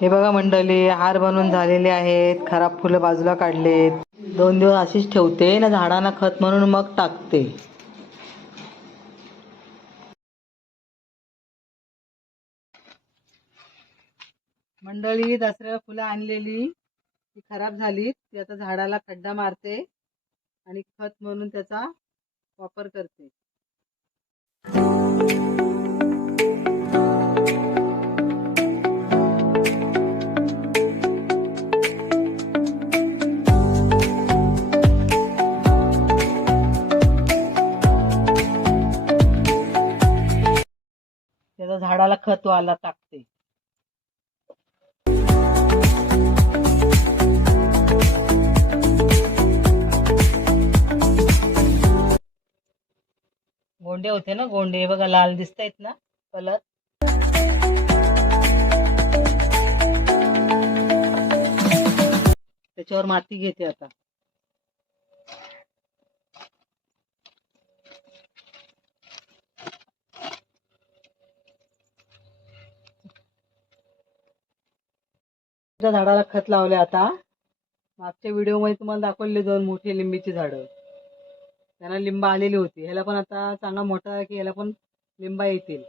हे बघा मंडळी, हार बनवून झालेले आहेत. खराब फुलं बाजूला काढलेत. 2 दिवस अशीच ठेवते ना, झाडांना खत म्हणून मग टाकते. मंडळी, दसऱ्याला फुलं आणलेली ती खराब झाली, ती आता झाडाला खड्डा मारते आणि खत म्हणून त्याचा वापर करते. त्याचा झाडाला खत वाला टाकते. गोंडे होते ना, गोंडे बघा लाल दिसतायत ना कलर. त्याच्यावर माती घेते आता. झाडाला खत लावले. आता मागच्या व्हिडिओ मध्ये तुम्हाला दाखवले 2 मोठी लिंबीची झाडं, त्यांना लिंब आलेली होती. ह्याला पण आता चांगला मोठा की ह्याला पण लिंबा येतील.